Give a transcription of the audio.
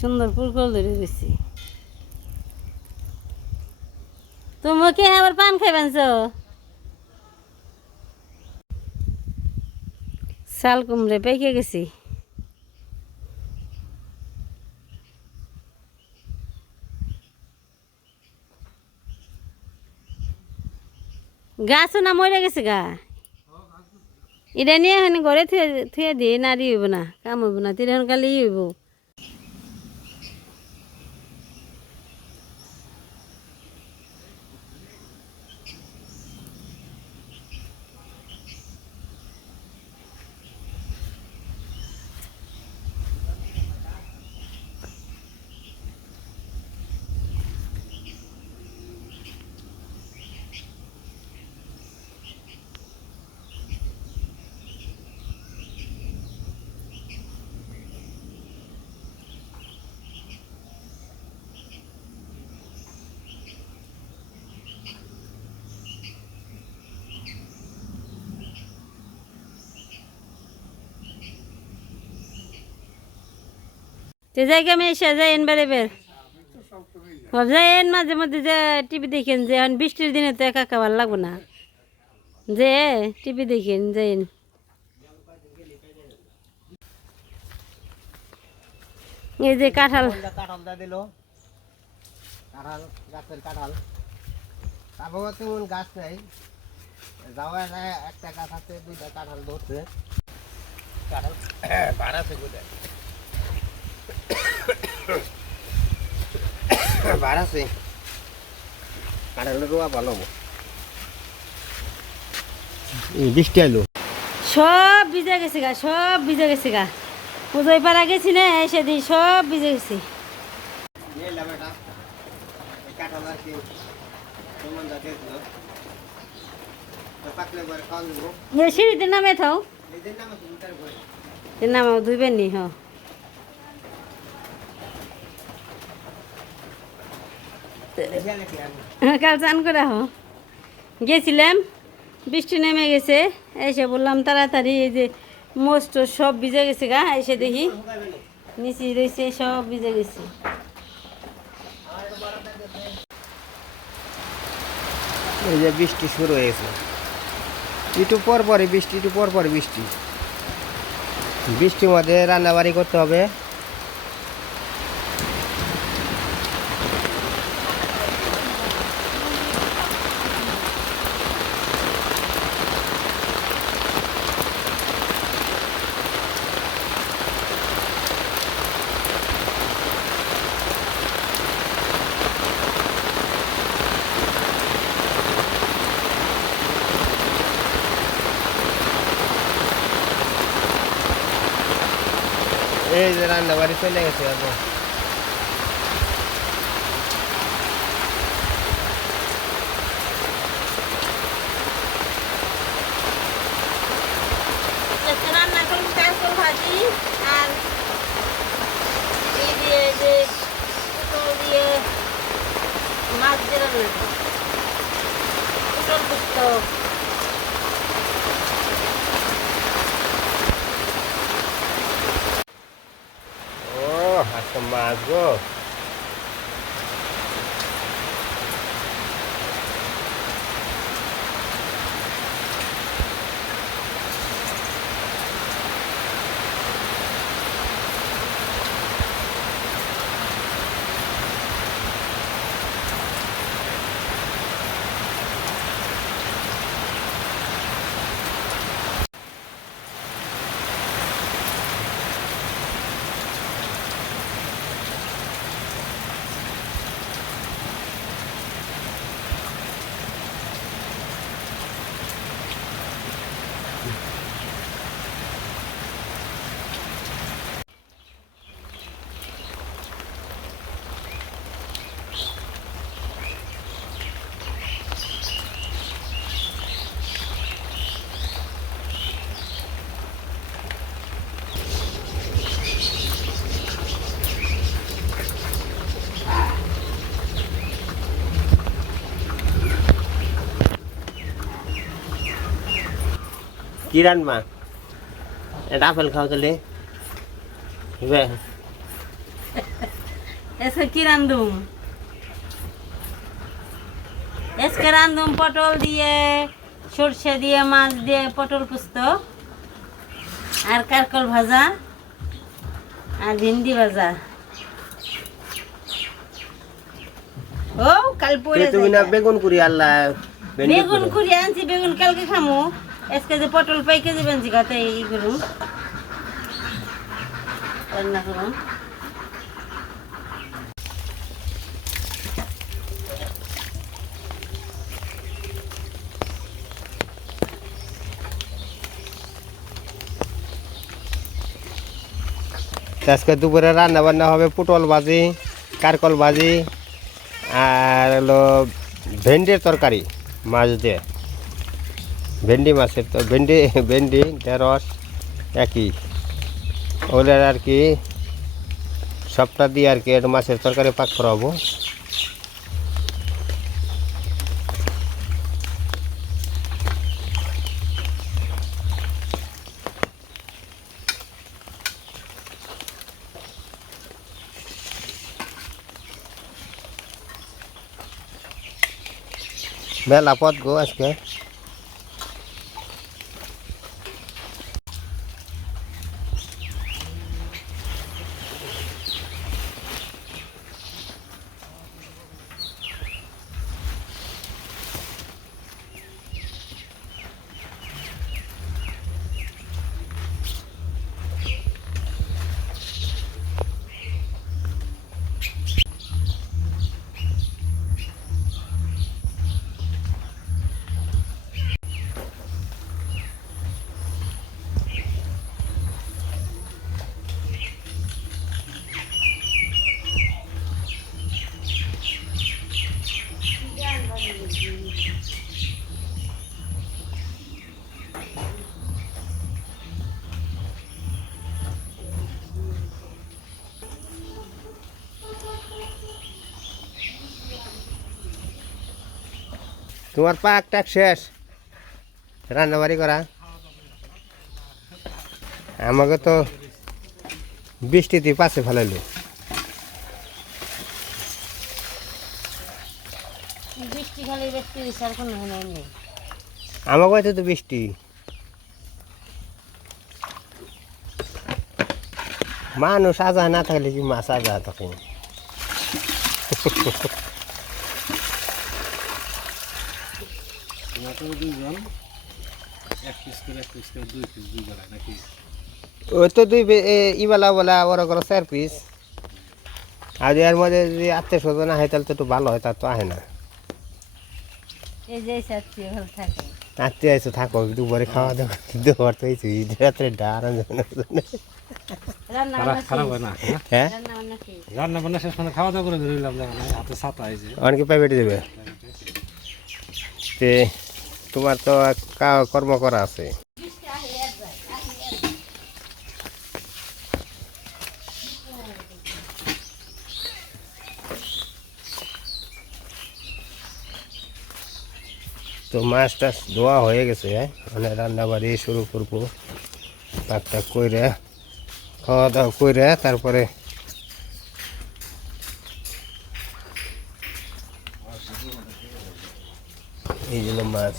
সুন্দর পুরকল ধরে গেছি তোমাকে আবার পান খাইবেন শাল কুমড়ে পেকে গেছি। গাছও না মরে গেছে গা? এটা নিয়ে এখানে ঘরে থুয়ে দিয়ে নাড়ি হইব না, কাম হইব না তিরহন কালি হইব তে জায়গা আমি এসে যাই এন বেড়ে বের। যাইন মাঝে মধ্যে যে টিভি দেখেন যে, এখন বৃষ্টির দিনে তো একা খাবার লাগবে না। যে, টিভি দেখেন যাইন এই যে কাঁঠাল। কাঁঠাল দা দিল। কাঁঠাল, গাছের কাঁঠাল। তারপর তেমন গাছ নেই। যাওয়া একটা গাছ আছে, দুইটা কাঁঠাল ধরছে। কাঁঠাল বাড়াছে কোথায়? বাড়াছে কাঁঠালের রোয়া ভালো বৃষ্টি এলো সব ভিজে গেছে গা সব ভিজে গেছে গা। পুজোয় পাড়া গেছি না সেদিন সব ভিজে গেছি। সিঁড়িতে নামে থাও। নামাও ধুইবেন নি হ এখানে কি আর কাল চান করে হ গেছিলাম বৃষ্টি নেমে গেছে এসে বললাম তাড়াতাড়ি এই যে মোস্ট সব ভিজে গেছে গা এসে দেখি। নিচি রয়েছে সব ভিজে গেছে। এই যে বৃষ্টি শুরু হয়েছে একটু পর পরে বৃষ্টি একটু পর পরে বৃষ্টি। বৃষ্টির মধ্যে রান্নাবাড়ি করতে হবে। এই যে রান্নাবাড়ি চলে গেছে এখন রান্না করুন কাঁচকল ভাজি আর এই দিয়ে যে পটল দিয়ে মাছ দিয়ে রান্না পটল পুস্ত ও আজকে মাছ গো কি রান্না এটা আপেল খাও তাহলে হবে এসে কি রান্ধুম এসকে রান্ধুম পটল দিয়ে সর্ষে দিয়ে মাছ দিয়ে পটল পুস্ত আর কারকল ভাজা আর ভিন্ডি ভাজা। ও কাল পরে তুমি না বেগুন করি আল্লাহ বেগুন করে। খুঁড়ি আনছি বেগুন কালকে খামু। আজকে যে পটল পাই কেজি বেঞ্চি খাতে ই করুম রান্না করুম আজকে দুপুরে রান্না বান্না হবে পটল ভাজি, কারকল ভাজি, আর হলো ভেন্ডির তরকারি, মাছ দিয়ে। ভেন্ডি মাছের তো, ভেন্ডি ভেন্ডি, ঢেঁড়স, একই। ওগুলোর আর কি সবটা দিয়ে আর কি একটু মাছের তরকারি পাক করাবো। মেলা পথ গো আজকে। তোমার পাক টাক শেষ। রান্নাবাড়ি করা। আমাকে তো বৃষ্টিতে পাশে ফেলাইলো। আমাকে হয়তো তো বৃষ্টি। মানুষ আজা না থাকলে কি মাছ আজা ওই তো দুই ইবেলা বলা ওরা করো চার পিস আর এর মধ্যে যদি আত্মীয় স্বজন আহে তাহলে তো একটু ভালো হয় তার তো আহে না। এই যে সাথী ভালো থাকে। আত্মীয় এসে থাকো দুপুরে খাওয়া দাওয়া দুপুর তো রাত্রে ডার রান্না বান্না শেষ। হ্যাঁ? হ্যাঁ? রান্না বান্না মানে খাওয়া দাওয়া করে না হাতে ছাতা এই অনেকে প্রাইভেটে যাবে। তে তোমার তো কর্ম করা আছে। তো মাছ টাছ ধোয়া হয়ে গেছে হ্যাঁ? মানে রান্না বাড়ি শুরু করব। পাক টাক কইরে, খাওয়া দাওয়া কইরে তারপরে এই জন্য মাছ।